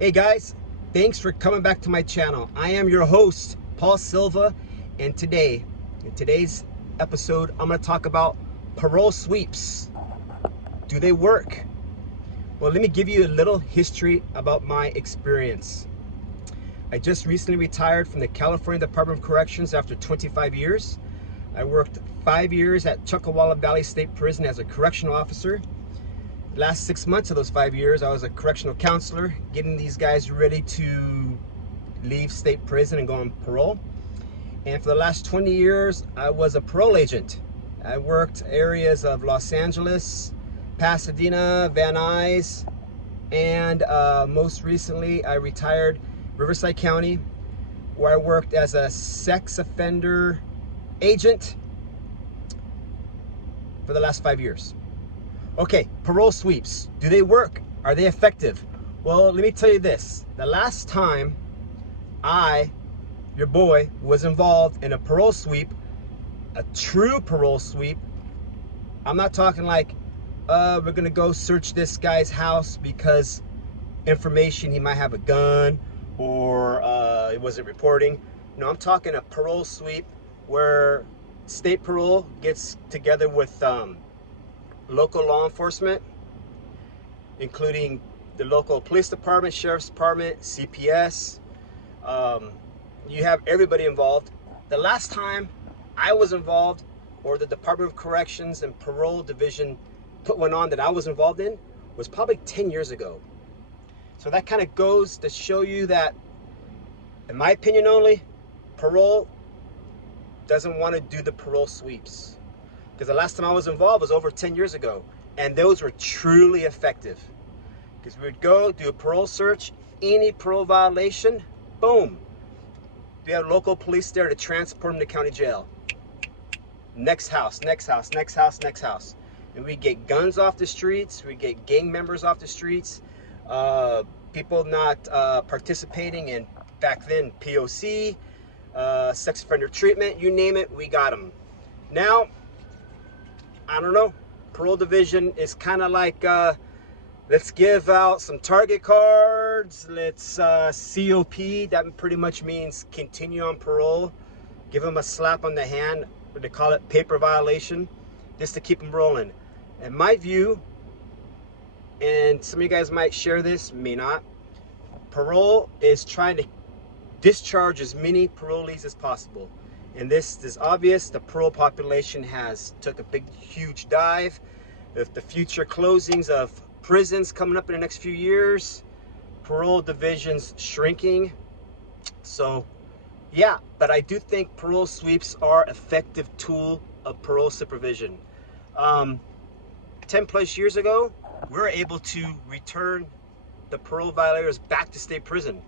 Hey guys, thanks for coming back to my channel. I am your host, Paul Silva, and in today's episode, I'm going to talk about parole sweeps. Do they work? Well, let me give you a little history about my experience. I just recently retired from the California Department of Corrections after 25 years. I worked 5 years at Chuckawalla Valley State Prison as a correctional officer. Last 6 months of those 5 years, I was a correctional counselor, getting these guys ready to leave state prison and go on parole. And for the last 20 years, I was a parole agent. I worked areas of Los Angeles, Pasadena, Van Nuys, and most recently, I retired Riverside County, where I worked as a sex offender agent for the last 5 years. Okay, parole sweeps, do they work? Are they effective? Well, let me tell you this. The last time your boy, was involved in a parole sweep, a true parole sweep, I'm not talking like, we're gonna go search this guy's house because information, he might have a gun or he wasn't reporting. No, I'm talking a parole sweep where state parole gets together with local law enforcement, including the local police department, sheriff's department, CPS. You have everybody involved. The last time I was involved, or the Department of Corrections and Parole Division put one on that I was involved in, was probably 10 years ago. So that kind of goes to show you that, in my opinion only, parole doesn't want to do the parole sweeps. Because the last time I was involved was over 10 years ago. And those were truly effective. Because we would go, do a parole search, any parole violation, boom. We have local police there to transport them to county jail. Next house, next house, next house, next house. And we get guns off the streets, we get gang members off the streets, people not participating in, back then, POC, sex offender treatment, you name it, we got them. Now, I don't know, parole division is kind of like, let's give out some target cards, let's COP, that pretty much means continue on parole, give them a slap on the hand, what they call it, paper violation, just to keep them rolling. In my view, and some of you guys might share this, may not, parole is trying to discharge as many parolees as possible. And this is obvious. The parole population has took a big, huge dive. With the future closings of prisons coming up in the next few years, parole divisions shrinking. So, yeah, but I do think parole sweeps are an effective tool of parole supervision. 10 plus years ago, we were able to return the parole violators back to state prison.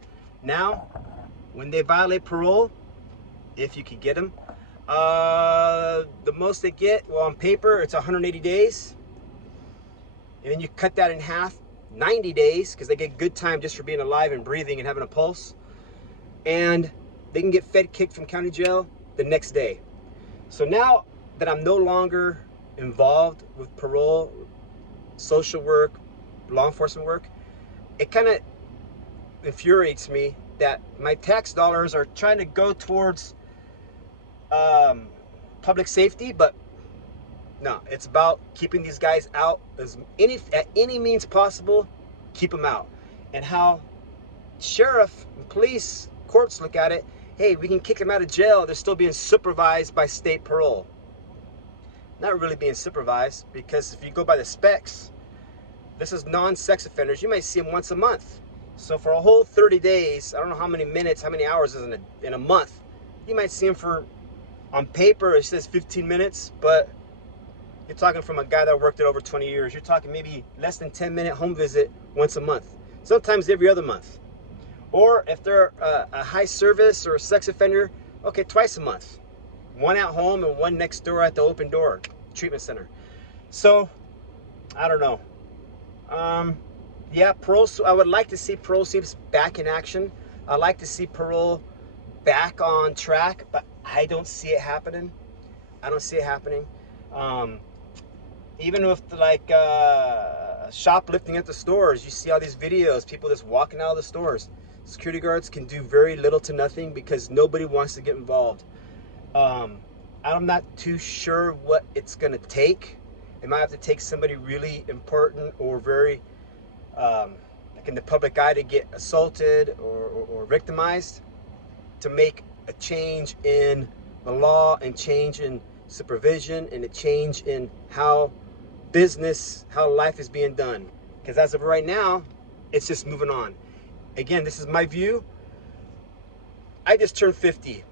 Now, when they violate parole, if you could get them, the most they get, well, on paper, it's 180 days. And then you cut that in half, 90 days, because they get good time just for being alive and breathing and having a pulse. And they can get fed kicked from county jail the next day. So now that I'm no longer involved with parole, social work, law enforcement work, it kind of infuriates me that my tax dollars are trying to go towards public safety, but no, it's about keeping these guys out at any means possible. Keep them out. And how sheriff and police courts look at it, hey, we can kick them out of jail, they're still being supervised by state parole. Not really being supervised, because if you go by the specs, this is non-sex offenders, you might see them once a month. So for a whole 30 days, I don't know how many minutes, how many hours is in a month, you might see them for, on paper it says 15 minutes, but you're talking from a guy that worked it over 20 years, you're talking maybe less than 10-minute home visit once a month, sometimes every other month. Or if they're a high service or a sex offender, okay, twice a month. One at home and one next door at the open door treatment center. So, I don't know. Yeah, I would like to see parole sweeps back in action. I'd like to see parole back on track, but I don't see it happening. I don't see it happening. Even with like shoplifting at the stores. You see all these videos, people just walking out of the stores. Security guards can do very little to nothing because nobody wants to get involved. I'm not too sure what it's gonna take. It might have to take somebody really important or very like in the public eye to get assaulted or victimized to make a change in the law and change in supervision and a change in how life is being done. Because as of right now, it's just moving on. Again, this is my view. I just turned 50.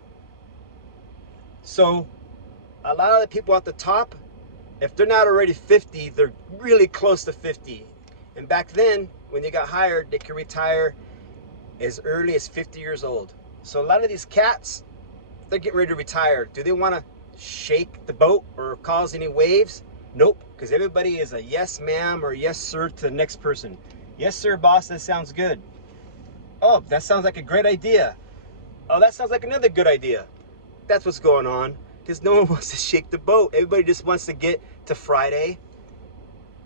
So a lot of the people at the top, if they're not already 50, they're really close to 50. And back then, when they got hired, they could retire as early as 50 years old. So a lot of these cats, they're getting ready to retire. Do they want to shake the boat or cause any waves? Nope, because everybody is a yes ma'am or yes sir to the next person. Yes sir, boss, that sounds good. Oh, that sounds like a great idea. Oh, that sounds like another good idea. That's what's going on, because no one wants to shake the boat. Everybody just wants to get to Friday,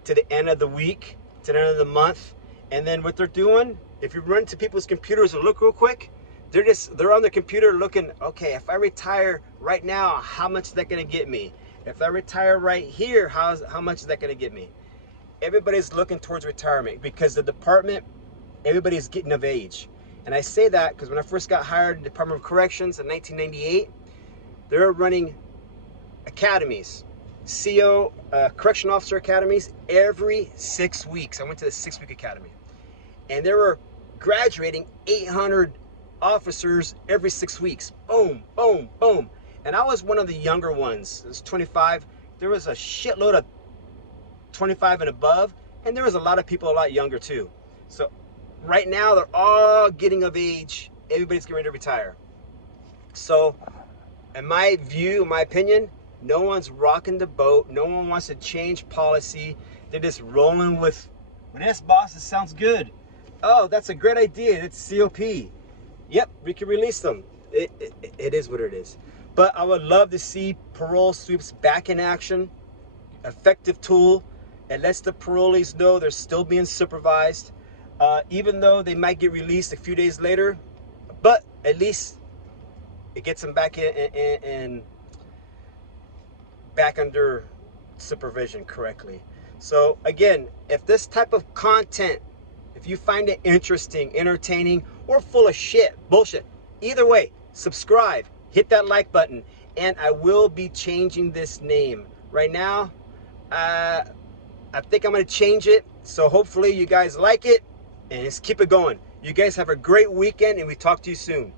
to the end of the week, to the end of the month, and then what they're doing, if you run to people's computers and look real quick, they're on their computer looking, okay, if I retire right now, how much is that gonna get me? If I retire right here, how much is that gonna get me? Everybody's looking towards retirement because the department, everybody's getting of age. And I say that because when I first got hired in the Department of Corrections in 1998, they were running academies, CO, correction officer academies, every 6 weeks. I went to the 6-week academy. And they were graduating 800 officers every 6 weeks. Boom, boom, boom. And I was one of the younger ones. It was 25. There was a shitload of 25 and above, and there was a lot of people a lot younger too. So right now they're all getting of age. Everybody's getting ready to retire. So in my view, in my opinion, no one's rocking the boat. No one wants to change policy. They're just rolling with, well, this boss, it sounds good. Oh, that's a great idea. It's COP. Yep, we can release them. It is what it is. But I would love to see parole sweeps back in action. Effective tool. It lets the parolees know they're still being supervised, even though they might get released a few days later. But at least it gets them back in back under supervision correctly. So again, if this type of content, if you find it interesting, entertaining, or full of shit, bullshit, either way, subscribe, hit that like button, and I will be changing this name. Right now, I think I'm gonna change it, so hopefully you guys like it, and let's keep it going. You guys have a great weekend, and we talk to you soon.